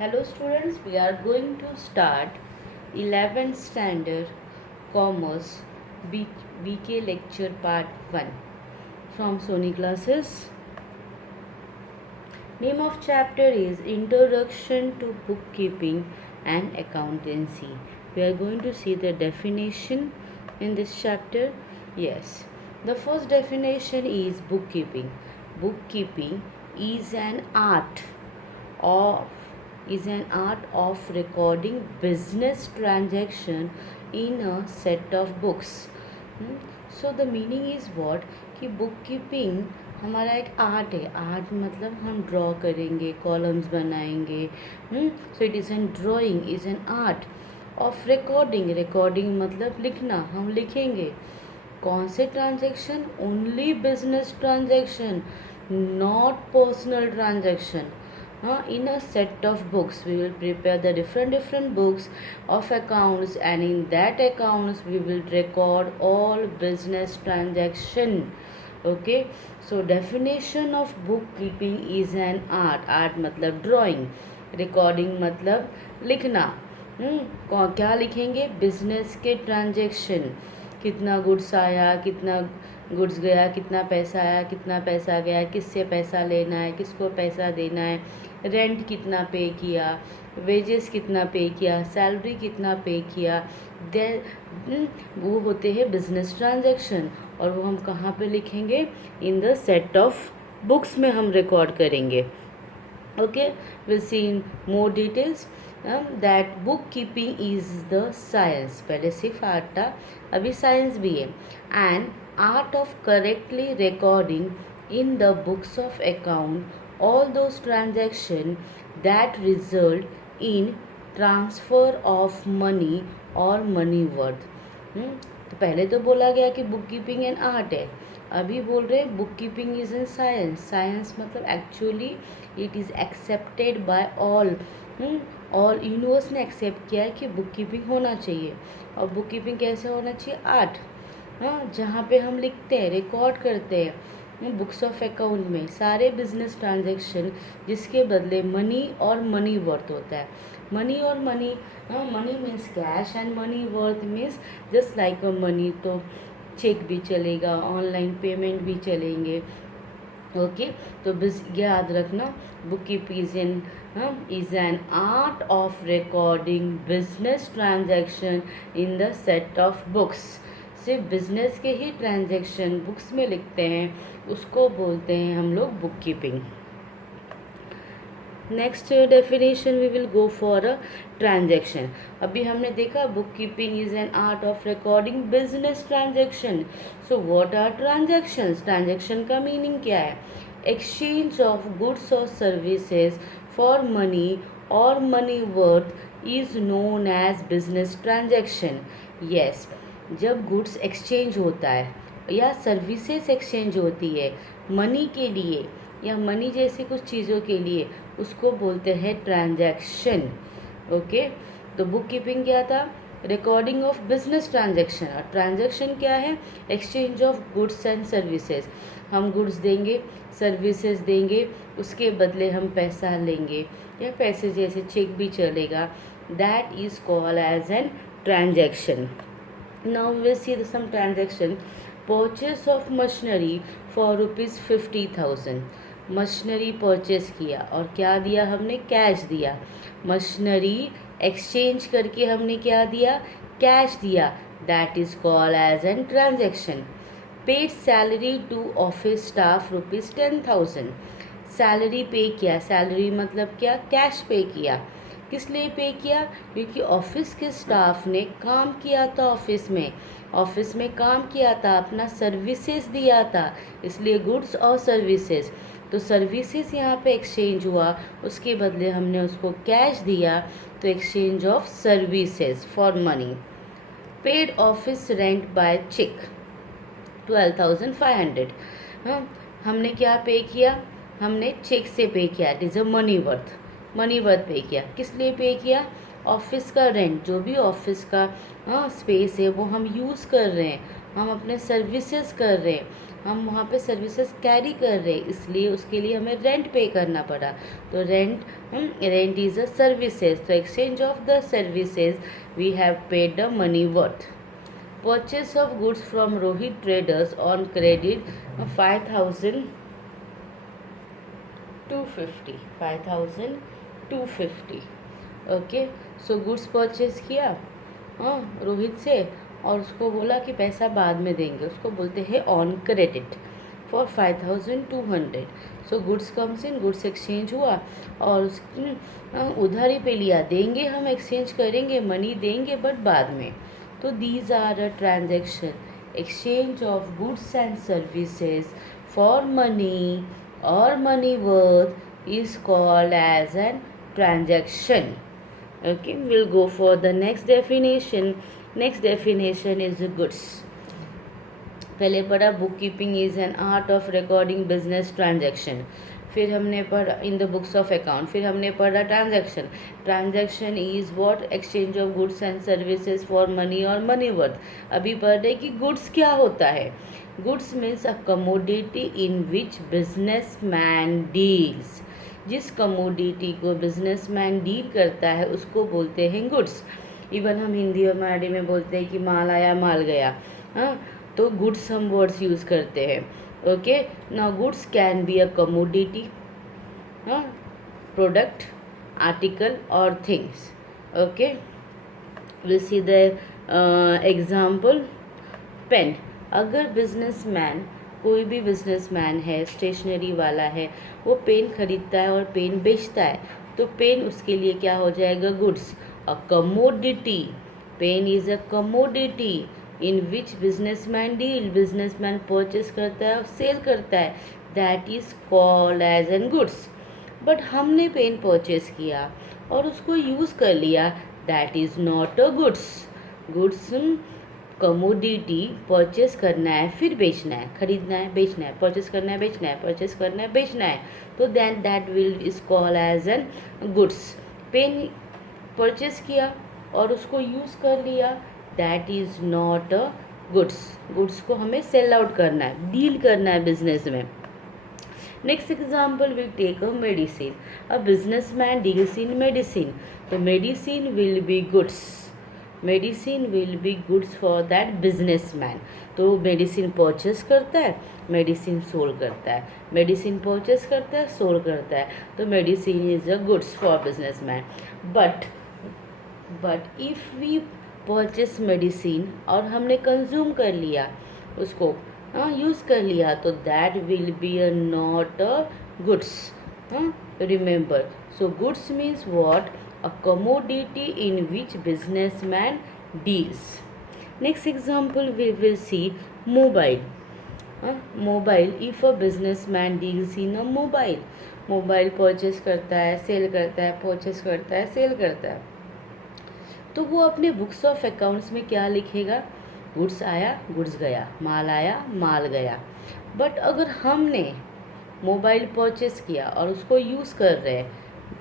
Hello students, we are going to start 11th standard Commerce BK lecture part 1 from Sony classes. Name of chapter is Introduction to Bookkeeping and Accountancy. We are going to see the definition in this chapter. Yes, the first definition is bookkeeping. Bookkeeping is an art of recording business transaction in a set of books. So the meaning is what कि book keeping हमारा एक art है. Art मतलब हम draw करेंगे, columns बनाएंगे. सो it is an drawing is an art of recording. Recording मतलब लिखना, हम लिखेंगे. कौन से transaction? Only business transaction, not personal transaction. In a set of books we will prepare the different books of accounts, and in that accounts we will record all business transaction. Okay, so definition of bookkeeping is an art मतलब drawing, recording मतलब लिखना. क्या लिखेंगे? Business के transaction, कितना goods आया, कितना goods गया, कितना पैसा आया, कितना पैसा गया, किससे पैसा लेना है, किसको पैसा देना है, रेंट कितना पे किया, वेजेस कितना पे किया, सैलरी कितना पे किया. वो होते हैं बिजनेस ट्रांजैक्शन. और वो हम कहाँ पे लिखेंगे? In the set of books में हम रिकॉर्ड करेंगे. Okay, will C in more details that book keeping is the science. पहले सिर्फ आर्ट था, अभी साइंस भी है. And art of correctly recording in the books of account all those transactions that result in transfer of money or money worth. तो पहले तो बोला गया कि बुक कीपिंग एन आर्ट है, अभी बोल रहे हैं book keeping is in science. Science मतलब actually it is accepted by all. और यूनिवर्स ने एक्सेप्ट किया है कि बुक कीपिंग होना चाहिए. और बुक कीपिंग कैसे होना चाहिए? आर्ट. जहाँ पे हम लिखते हैं, रिकॉर्ड करते हैं बुक्स ऑफ अकाउंट में सारे बिजनेस ट्रांजैक्शन, जिसके बदले मनी और मनी वर्थ होता है. मनी और money, money means cash and money worth means just like a money. तो चेक भी चलेगा, ऑनलाइन पेमेंट भी चलेंगे. ओके, तो याद रखना, book keeping is an art of recording business transaction in the set of books. सिर्फ बिजनेस के ही ट्रांजैक्शन बुक्स में लिखते हैं, उसको बोलते हैं हम लोग book keeping. Next definition we will go for a transaction. अभी हमने देखा book keeping is an art of recording business transaction. So what are transactions? Transaction का मीनिंग क्या है? एक्सचेंज ऑफ गुड्स और सर्विसेज फॉर मनी और money worth is known as business transaction. Yes, जब goods exchange होता है या services exchange होती है मनी के लिए या मनी जैसी कुछ चीज़ों के लिए, उसको बोलते हैं ट्रांजैक्शन. ओके, तो बुक कीपिंग क्या था? Recording of business transaction. और ट्रांजैक्शन क्या है? Exchange of goods and services. हम गुड्स देंगे, सर्विसेज देंगे, उसके बदले हम पैसा लेंगे या पैसे जैसे चेक भी चलेगा. That is called as an transaction. Now we see some transaction. Purchase of machinery for ₹50,000. Machinery purchase किया और क्या दिया हमने? कैश दिया. मशीनरी एक्सचेंज करके हमने क्या दिया? कैश दिया. That is called as an transaction. Paid salary to office staff ₹10,000. Salary pay किया. सैलरी मतलब क्या? कैश पे किया. किस लिए पे किया? क्योंकि ऑफिस के स्टाफ ने काम किया था, ऑफिस में काम किया था, अपना सर्विसेज दिया था, इसलिए गुड्स और सर्विसेज. तो सर्विसेज यहाँ पे एक्सचेंज हुआ, उसके बदले हमने उसको कैश दिया, तो exchange of services for money. Paid office rent by cheque 12,500. हमने क्या पे किया? हमने चेक से पे किया. It is a money worth पे किया. किस लिए पे किया? ऑफिस का रेंट, जो भी ऑफिस का स्पेस है वो हम यूज़ कर रहे हैं, हम अपने सर्विसेज कर रहे हैं, हम वहाँ पे सर्विसेज कैरी कर रहे हैं, इसलिए उसके लिए हमें रेंट पे करना पड़ा। तो रेंट इज़ अ सर्विसेज, तो exchange of the services we have paid the money worth. Purchase of goods from Rohit Traders on credit 5,250 okay. So goods purchase किया रोहित से, और उसको बोला कि पैसा बाद में देंगे, उसको बोलते हैं on credit for 5,200। So goods comes in, goods exchange हुआ और उसकी उधारी पे लिया, देंगे हम, एक्सचेंज करेंगे, मनी देंगे बट बाद में। तो these are a transaction, exchange of goods and services for money or money worth is called as a transaction. Okay, we'll go for the next definition. Next definition is goods. पहले पढ़ा book keeping is an art of recording business transaction, फिर हमने पढ़ा in the books of account, फिर हमने पढ़ा transaction. Transaction is what, exchange of goods and services for money और money worth. अभी पढ़ रहे कि गुड्स क्या होता है। Goods means a commodity in which business man deals. जिस कमोडिटी को बिजनेसमैन डील करता है उसको बोलते हैं गुड्स। इवन हम हिंदी और मराठी में बोलते हैं कि माल आया माल गया, हाँ, तो गुड्स हम वर्ड्स यूज़ करते हैं। Okay, now goods can be a commodity, हाँ, प्रोडक्ट, आर्टिकल और things. Okay, will see the example. Pen, अगर बिजनेसमैन, कोई भी बिजनेसमैन है, स्टेशनरी वाला है, वो पेन खरीदता है और पेन बेचता है, तो पेन उसके लिए क्या हो जाएगा, goods. A commodity, pen is a commodity in which businessman deal, businessman purchase करता है और सेल करता है, that is called as an goods. But हमने पेन परचेस किया और उसको यूज़ कर लिया, that is not a goods. Goods commodity, purchase करना है फिर बेचना है, खरीदना है बेचना है, परचेस करना है बेचना है, परचेस करना है बेचना है, तो then that will is called as an goods. Pen purchase किया और उसको यूज़ कर लिया, that is not a goods. Goods को हमें सेल आउट करना है, डील करना है बिजनेस में। Next example will take a medicine. A businessman deals in medicine, तो medicine will be goods. Medicine will be goods for that businessman. तो medicine purchase करता है, मेडिसिन सोल करता है, मेडिसिन परचेस करता है, सोल करता है, तो medicine is a goods for businessman. But if we purchase medicine और हमने कंज्यूम कर लिया उसको, यूज़ कर लिया, तो that will be a not a goods. Remember, so goods means what, a commodity in which businessman deals. Next example we will see mobile. Mobile, if a businessman deals in a mobile, mobile purchase करता है, cell करता है, purchase करता है, cell करता है, तो वो अपने बुक्स ऑफ अकाउंट्स में क्या लिखेगा, गुड्स आया गुड्स गया, माल आया माल गया। बट अगर हमने मोबाइल परचेस किया और उसको यूज़ कर रहे हैं,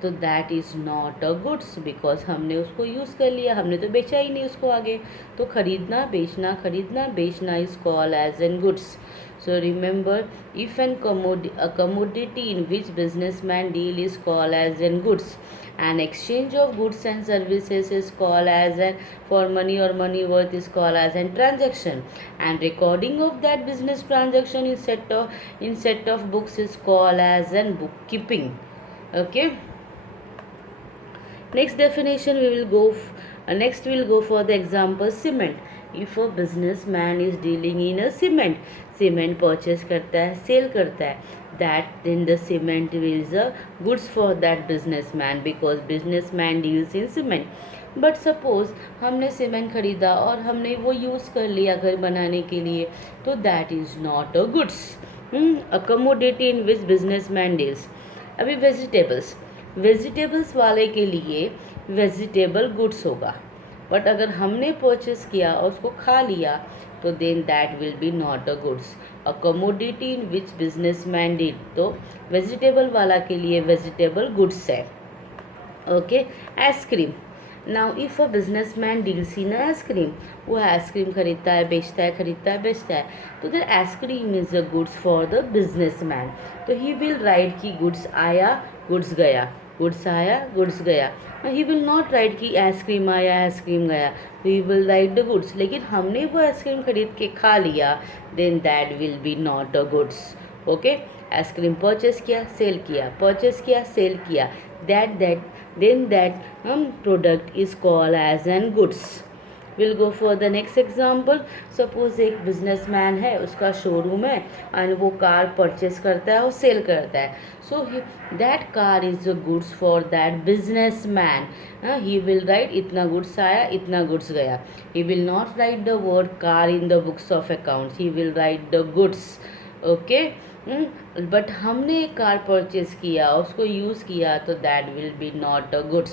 तो that is not a goods, because हमने उसको यूज़ कर लिया, हमने तो बेचा ही नहीं उसको आगे। तो खरीदना बेचना is called as an goods. So remember, if an commodity in which businessman deal is called as an goods, and exchange of goods and services is called as an, for money or money worth is called as an transaction, and recording of that business transaction in set of books is called as an bookkeeping. Okay, next definition we will go next we will go for the example cement. if a businessman is dealing in a cement purchase करता है, cell करता है, that then the cement is a goods for that businessman because businessman deals in cement. But suppose हमने cement खरीदा और हमने वो use कर लिया घर बनाने के लिए, तो that is not a goods, a commodity in which businessman deals. अभी वेजिटेबल्स वाले के लिए वेजिटेबल गुड्स होगा, बट अगर हमने परचेस किया और उसको खा लिया, तो then that will be not a goods, a commodity in which businessman deal. तो वेजिटेबल वाला के लिए वेजिटेबल गुड्स है। Okay, ice cream, now if a businessman deals in ice cream, वो आइसक्रीम खरीदता है बेचता है, खरीदता है बेचता है, तो the ice cream is a goods for the businessman. तो ही विल राइट कि गुड्स आया गुड्स गया, गुड्स आया गुड्स गया। ही विल नॉट राइट कि आइसक्रीम आया आइसक्रीम गया, he will write the goods. लेकिन हमने वो आइसक्रीम खरीद के खा लिया, then that will be not a goods. Okay, ice cream purchase किया सेल किया, परचेस किया सेल किया, that then that product is called as an goods. We'll go for the next example. Suppose एक businessman है, उसका showroom है and वो car purchase करता है और sell करता है. So that car is a goods for that businessman. He will write इतना goods आया इतना goods गया. He will not write the word car in the books of accounts. He will write the goods. Okay. But हमने एक car purchase किया उसको use किया, तो that will be not a goods.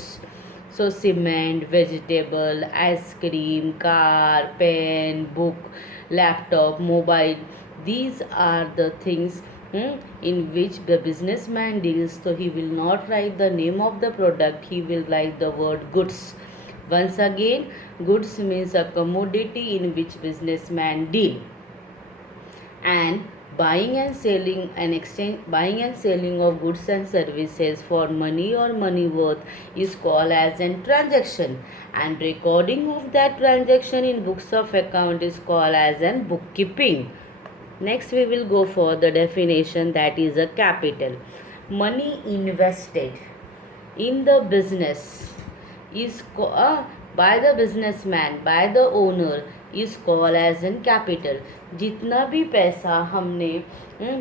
So cement, vegetable, ice cream, car, pen, book, laptop, mobile, these are the things in which the businessman deals. So he will not write the name of the product, he will write the word goods. Once again, goods means a commodity in which businessman deal. And buying and selling buying and selling of goods and services for money or money worth is called as a transaction, and recording of that transaction in books of account is called as an bookkeeping. Next we will go for the definition, that is a capital. Money invested in the business is by the businessman, by the owner, is called as an capital. जितना भी पैसा हमने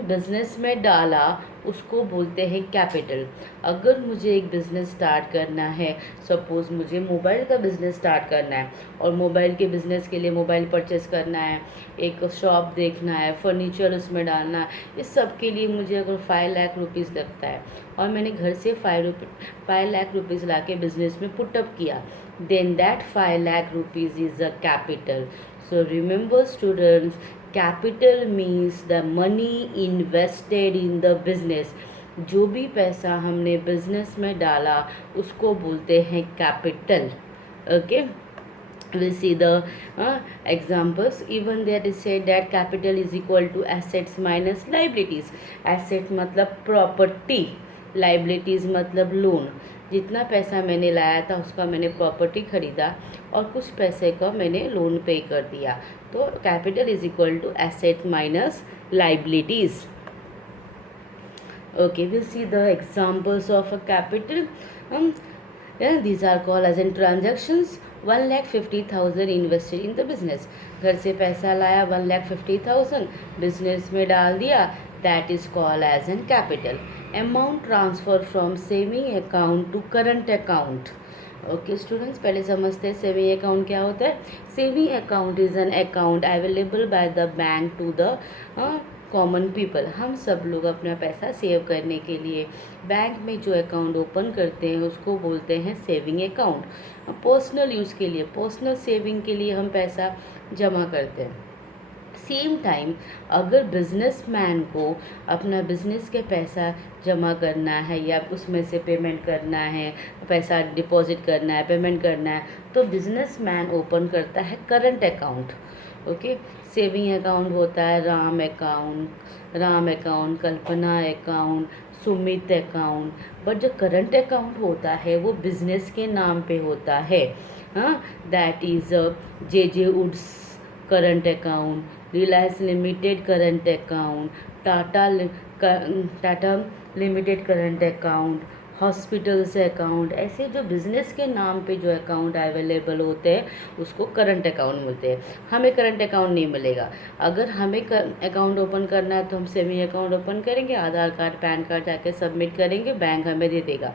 business में डाला उसको बोलते हैं capital. अगर मुझे एक बिज़नेस स्टार्ट करना है, सपोज़ मुझे मोबाइल का बिज़नेस स्टार्ट करना है और मोबाइल के बिज़नेस के लिए मोबाइल परचेस करना है, एक शॉप देखना है, फर्नीचर उसमें डालना है, इस सब के लिए मुझे अगर 5 लाख रुपीज़ लगता है और मैंने घर से 5 लाख रुपीज़ ला के बिज़नेस में पुटअप किया, then that 5 lakh rupees is a capital. So remember students, capital means the money invested in the business. जो भी पैसा हमने बिजनेस में डाला उसको बोलते हैं capital. Okay, we'll see the examples. Even there is said that capital is equal to assets minus liabilities. Asset मतलब property, liabilities मतलब loan. जितना पैसा मैंने लाया था उसका मैंने प्रॉपर्टी खरीदा और कुछ पैसे का मैंने लोन पे कर दिया, तो capital is equal to asset minus liabilities. Okay, will see the examples of a capital. these are called as in transactions. 1,50,000 invested in the business. घर से पैसा लाया 1,50,000 बिजनेस में डाल दिया, that is called as an capital. Amount transfer from saving account to current account. Okay students, पहले समझते हैं सेविंग अकाउंट क्या होता है. Saving account is an account available by the bank to the common people. हम सब लोग अपना पैसा सेव करने के लिए बैंक में जो अकाउंट ओपन करते हैं उसको बोलते हैं सेविंग अकाउंट. पर्सनल यूज़ के लिए, पर्सनल सेविंग के लिए हम पैसा जमा करते हैं. सेम टाइम अगर बिजनेसमैन को अपना बिजनेस के पैसा जमा करना है या उसमें से पेमेंट करना है, पैसा डिपॉजिट करना है, पेमेंट करना है, तो बिजनेसमैन ओपन करता है current account. Okay, saving account होता है Ram account, Kalpana account, Sumit account. But जो करंट अकाउंट होता है वो बिजनेस के नाम पे होता है. हाँ, that is J Woods current account, Reliance limited current account, Tata limited current account, hospitals account. ऐसे जो बिज़नेस के नाम पे जो अकाउंट अवेलेबल होते हैं उसको करंट अकाउंट बोलते हैं. हमें करंट अकाउंट नहीं मिलेगा. अगर हमें अकाउंट ओपन करना है तो हम सेविंग अकाउंट ओपन करेंगे, आधार कार्ड पैन कार्ड जाके सबमिट करेंगे, बैंक हमें दे देगा.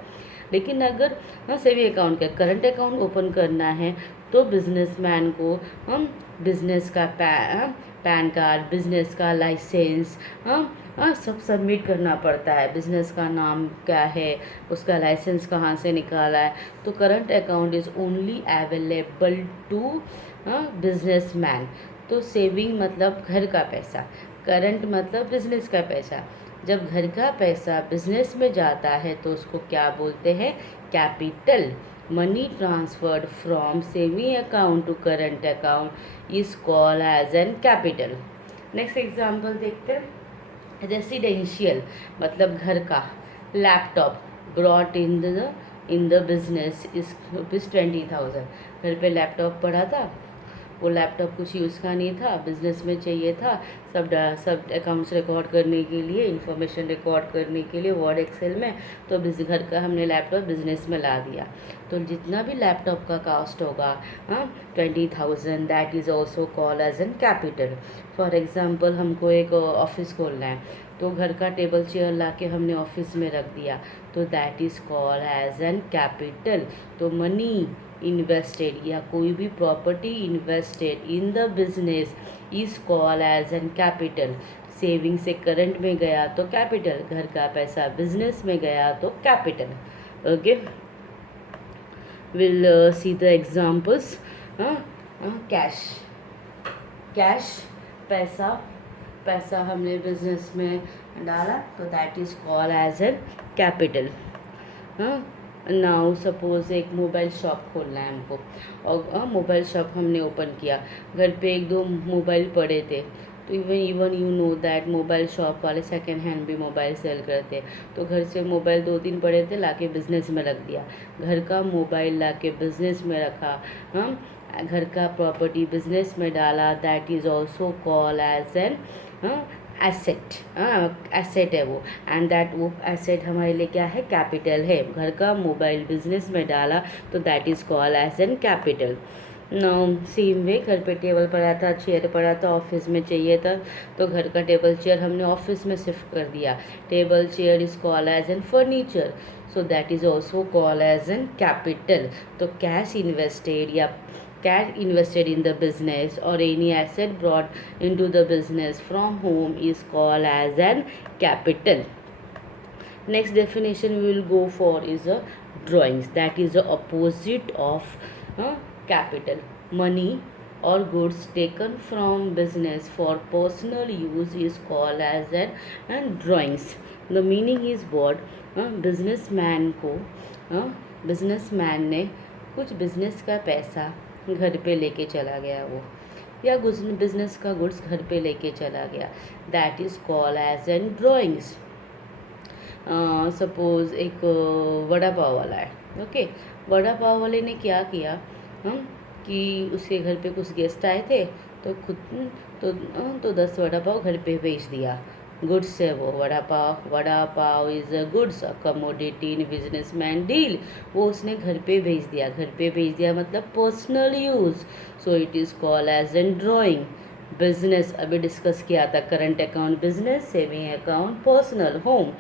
लेकिन अगर सेविंग अकाउंट का करंट अकाउंट ओपन करना है तो बिजनेसमैन को हम बिजनेस का पैन कार्ड, बिजनेस का लाइसेंस सब सबमिट करना पड़ता है. बिजनेस का नाम क्या है, उसका लाइसेंस कहाँ से निकाला है. तो current account is only available to businessman. तो सेविंग मतलब घर का पैसा, करंट मतलब बिजनेस का पैसा. जब घर का पैसा बिजनेस में जाता है तो उसको क्या बोलते हैं, capital. money transferred from saving account to current account is called as an capital. Next example देखते हैं। रेसिडेंशियल मतलब घर का। Laptop brought in the business is ₹20,000। घर पे लैपटॉप पड़ा था, वो लैपटॉप कुछ यूज़ का नहीं था, बिजनेस में चाहिए था, सब अकाउंट्स रिकॉर्ड करने के लिए, इंफॉर्मेशन रिकॉर्ड करने के लिए वर्ड एक्सेल में। तो घर का हमने लैपटॉप बिजनेस में ला दिया। तो जितना भी लैपटॉप का कॉस्ट होगा 20,000, that is also called as an capital. For example हमको एक ऑफिस खोलना है, तो घर का टेबल चेयर ला के हमने ऑफिस में रख दिया, तो that is called as an capital. तो मनी इन्वेस्टेड या कोई भी property invested in the business is called as an capital. Saving से करंट में गया तो कैपिटल, घर का पैसा बिजनेस में गया तो capital. Okay, will see the examples. Cash, cash पैसा, पैसा हमने बिजनेस में डाला तो that is called as an capital. Now suppose एक मोबाइल शॉप खोलना है हमको, और मोबाइल शॉप हमने ओपन किया, घर पे एक दो मोबाइल पड़े थे, तो even you know that mobile shop वाले सेकेंड हैंड भी मोबाइल सेल करते हैं। तो घर से मोबाइल 2-3 पड़े थे, लाके बिजनेस में रख दिया। घर का मोबाइल लाके बिजनेस में रखा, घर का प्रॉपर्टी बिजनेस में डाला, that is also call as an asset. Asset है वो, एंड दैट वो एसेट हमारे लिए क्या है, कैपिटल है। घर का मोबाइल बिजनेस में डाला तो that is call as an capital. Same way घर पे टेबल पड़ा था, चेयर पड़ा था, ऑफिस में चाहिए था, तो घर का टेबल चेयर हमने ऑफिस में शिफ्ट कर दिया। Table chair is call as an furniture, so that is also call as an capital. तो कैश इन्वेस्टेड या cash invested in the business or any asset brought into the business from home is called as an capital. Next definition we will go for is a drawings, that is the opposite of capital. Money or goods taken from business for personal use is called as an drawings. The meaning is what, businessman को businessman ने कुछ business का पैसा घर पे लेके चला गया वो, या बिजनेस का गुड्स घर पे लेके चला गया, that is call as an drawings. Suppose एक वड़ा पाव वाला है, ओके, वड़ा पाव वाले ने क्या किया, कि उसके घर पे कुछ गेस्ट आए थे, तो तो 10 वड़ा पाव घर पे भेज दिया। गुड्स है वो, vada pav is a goods, a commodity in businessman deal. वो उसने घर पे भेज दिया, घर पे भेज दिया मतलब personal use, so it is called as an drawing. Business अभी डिस्कस किया था, current account business, saving account personal home.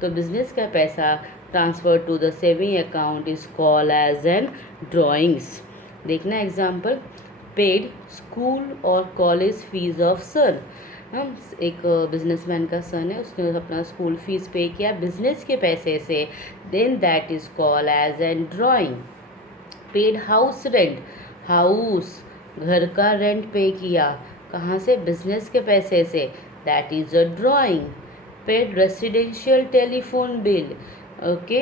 तो बिजनेस का पैसा transfer to the saving account is called as an drawings. देखना एग्जाम्पल, पेड स्कूल और college fees of son. हम एक बिजनेसमैन का सन है, उसने अपना स्कूल फीस पे किया बिजनेस के पैसे से, then that is called as an drawing. Paid house rent, house घर का रेंट पे किया, कहाँ से, बिजनेस के पैसे से, that is a drawing. Paid residential telephone bill, okay,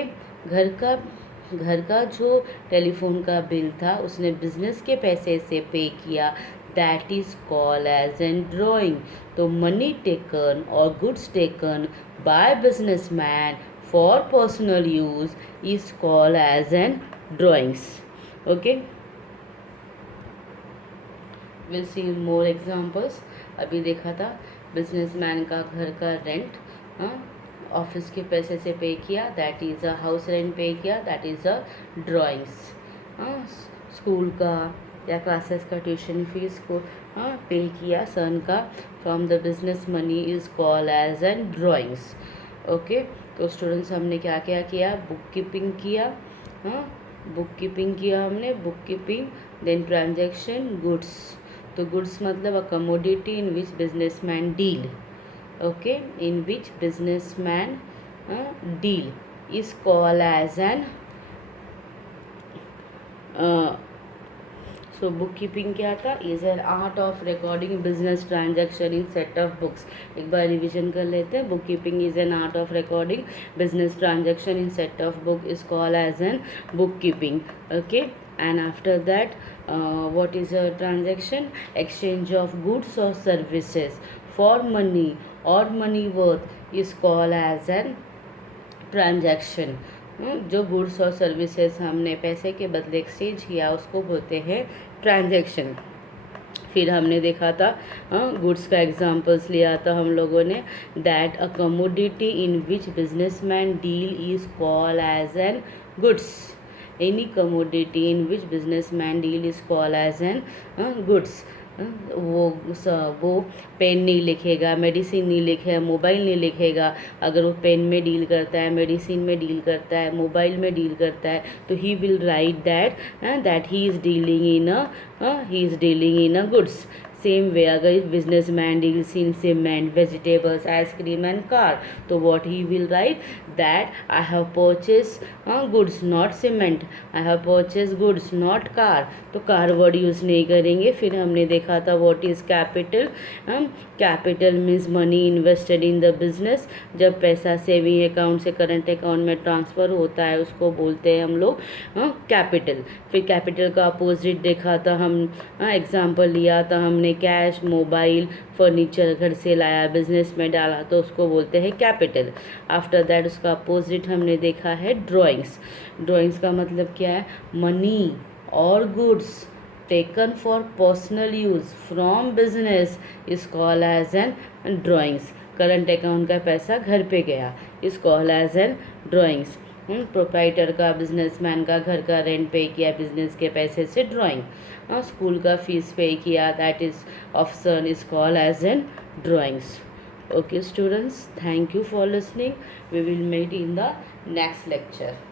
घर का जो टेलीफोन का बिल था उसने बिजनेस के पैसे से पे किया, that is called as an drawing. तो मनी टेकन और goods taken by businessman for personal use is called as an drawings. Okay, will see more examples. अभी देखा था बिजनेसमैन का घर का रेंट ऑफिस के पैसे से पे किया, that is a house rent पे किया, that is a drawings. School का या क्लासेस का ट्यूशन फीस को पे किया सन का from the business money is called as an drawings. Okay, तो स्टूडेंट्स हमने क्या क्या किया, बुक कीपिंग किया, बुक कीपिंग किया हमने, book keeping, then transaction, goods. तो गुड्स मतलब a commodity in which businessman deal, okay, in which businessman deal is called as an so book keeping क्या था, is an art of recording business transaction in set of books. एक बार revision कर लेते हैं। Book keeping is an art of recording business transaction in set of book is called as an book keeping. Okay, and after that what is a transaction, exchange of goods or services for money or money worth is called as an transaction। जो goods और services हमने पैसे के बदले exchange किया उसको बोलते हैं ट्रांजैक्शन। फिर हमने देखा था गुड्स का एग्जांपल्स लिया था हम लोगों ने, that a commodity in which businessman deal is called as an goods. Any commodity in which businessman deal is called as an goods. वो पेन नहीं लिखेगा, मेडिसिन नहीं लिखेगा, मोबाइल नहीं लिखेगा। अगर वो पेन में डील करता है, मेडिसिन में डील करता है, मोबाइल में डील करता है, तो he will write that he is dealing in a goods. Same way अगर business man deals in cement, vegetables, ice cream and car, तो what he will write, that I have purchase goods not cement, I have purchase goods not car. तो car word use नहीं करेंगे। फिर हमने देखा था what is capital. Capital means money invested in the business. जब पैसा सेविंग अकाउंट से करंट अकाउंट में ट्रांसफ़र होता है उसको बोलते हैं हम लोग कैपिटल। फिर कैपिटल का अपोजिट देखा था हम, एग्जाम्पल लिया था हमने, कैश, मोबाइल, फर्नीचर घर से लाया, बिजनेस में डाला, तो उसको बोलते हैं कैपिटल। आफ्टर दैट उसका अपोजिट हमने देखा है ड्राइंग्स। ड्राइंग्स का मतलब क्या है, मनी और goods taken for personal use from business is called as an drawings. Current account का पैसा घर पे गया is called as an drawings. Proprietor का, बिजनेसमैन का घर का रेंट पे किया बिजनेस के पैसे से, ड्राइंग। स्कूल का फीस पे किया, that is option is called as an drawings. Okay students, thank you for listening. We will meet in the next lecture.